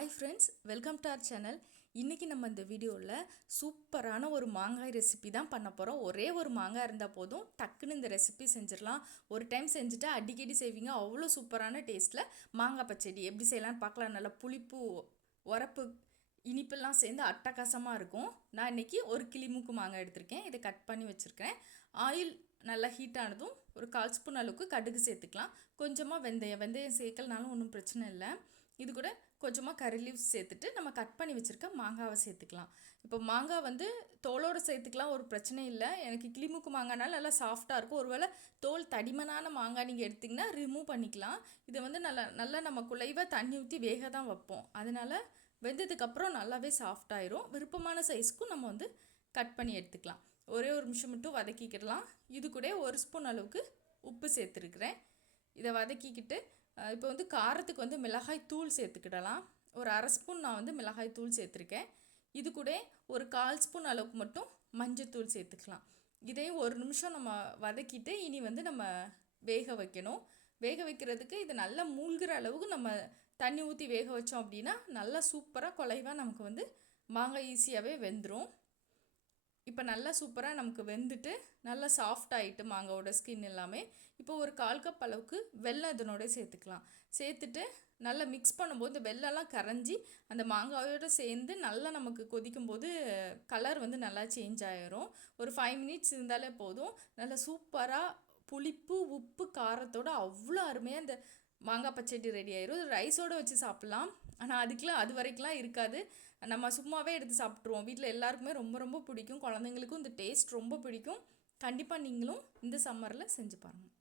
Hi friends welcome to our channel இன்றைக்கி நம்ம இந்த வீடியோவில் சூப்பரான ஒரு மாங்காய் ரெசிபி தான் பண்ண போகிறோம் ஒரே ஒரு மாங்காய் இருந்தால் போதும். டக்குன்னு இந்த ரெசிபி செஞ்சிடலாம். ஒரு டைம் செஞ்சுட்டு அடிக்கடி செய்வீங்க. அவ்வளோ சூப்பரான டேஸ்ட்டில் மாங்காய் பச்சடி எப்படி செய்யலாம்னு பார்க்கலாம். நல்லா புளிப்பு உரப்பு இனிப்பெல்லாம் சேர்ந்து அட்டகாசமாக இருக்கும். நான் இன்றைக்கி ஒரு கிளிமுக்கு மாங்காய் எடுத்திருக்கேன். இதை கட் பண்ணி வச்சுருக்கேன் ஆயில் நல்லா ஹீட் ஆனதும் ஒரு கால் ஸ்பூன் அளவுக்கு கடுகு சேர்த்துக்கலாம். கொஞ்சமாக வெந்தயம் வெந்தயம் சேர்க்கலனாலும் ஒன்றும் பிரச்சனை இல்லை. இது கூட கொஞ்சமாக கறி லீவ்ஸ் சேர்த்துட்டு நம்ம கட் பண்ணி வச்சுருக்க மாங்காவை சேர்த்துக்கலாம். இப்போ மாங்காய் வந்து தோலோடு சேர்த்துக்கலாம் ஒரு பிரச்சனை இல்லை. எனக்கு கிளிமுக்கு மாங்காய்னால நல்லா சாஃப்டாக இருக்கும். ஒருவேளை தோல் தடிமனான மாங்காய் நீங்கள் எடுத்திங்கன்னா ரிமூவ் பண்ணிக்கலாம். இதை வந்து நல்லா நல்லா நம்ம குலைவாக தண்ணி ஊற்றி வேக தான் வைப்போம். அதனால் வெந்ததுக்கப்புறம் நல்லாவே சாஃப்டாயிரும் விருப்பமான சைஸ்க்கும் நம்ம வந்து கட் பண்ணி எடுத்துக்கலாம். ஒரே ஒரு நிமிஷம் மட்டும் வதக்கிக்கிடலாம். இது கூட ஒரு ஸ்பூன் அளவுக்கு உப்பு சேர்த்துருக்குறேன். இதை வதக்கிக்கிட்டு இப்போ வந்து காரத்துக்கு வந்து மிளகாய் தூள் சேர்த்துக்கிடலாம். ஒரு அரை ஸ்பூன் நான் வந்து மிளகாய் தூள் சேர்த்துருக்கேன். இது கூட ஒரு கால் ஸ்பூன் அளவுக்கு மட்டும் மஞ்சத்தூள் சேர்த்துக்கலாம். இதையும் ஒரு நிமிஷம் நம்ம வதக்கிட்டு இனி வந்து நம்ம வேக வைக்கணும். வேக வைக்கிறதுக்கு இது நல்லா மூழ்கிற அளவுக்கு நம்ம தண்ணி ஊற்றி வேக வச்சோம் அப்படின்னா நல்லா சூப்பராக குலைவாக நமக்கு வந்து மாங்காய் ஈஸியாகவே வெந்துடும் இப்போ நல்லா சூப்பராக நமக்கு வெந்துட்டு நல்லா சாஃப்ட் ஆகிட்டு மாங்காவோட ஸ்கின் எல்லாமே இப்போ ஒரு கால் கப் அளவுக்கு வெள்ளம் இதனோட சேர்த்துக்கலாம். சேர்த்துட்டு நல்லா மிக்ஸ் பண்ணும்போது இந்த வெள்ளம்லாம் கரைஞ்சி அந்த மாங்காயோட சேர்ந்து நல்லா நமக்கு கொதிக்கும் போது கலர் வந்து நல்லா சேஞ்ச் ஆகிரும் ஒரு ஃபைவ் மினிட்ஸ் இருந்தாலே போதும். நல்லா சூப்பராக புளிப்பு உப்பு காரத்தோடு அவ்வளோ அருமையாக அந்த மாங்காய் பச்சடி ரெடி ஆயிரும். ரைஸோடு வச்சு சாப்பிட்லாம். ஆனால் அதுக்கெலாம் அது வரைக்கும்லாம் இருக்காது. நம்ம சும்மாவே எடுத்து சாப்பிட்ருவோம் வீட்டில் எல்லாருக்குமே ரொம்ப ரொம்ப பிடிக்கும். குழந்தைங்களுக்கும் இந்த டேஸ்ட் ரொம்ப பிடிக்கும். கண்டிப்பாக நீங்களும் இந்த சம்மரில் செஞ்சு பாருங்கள்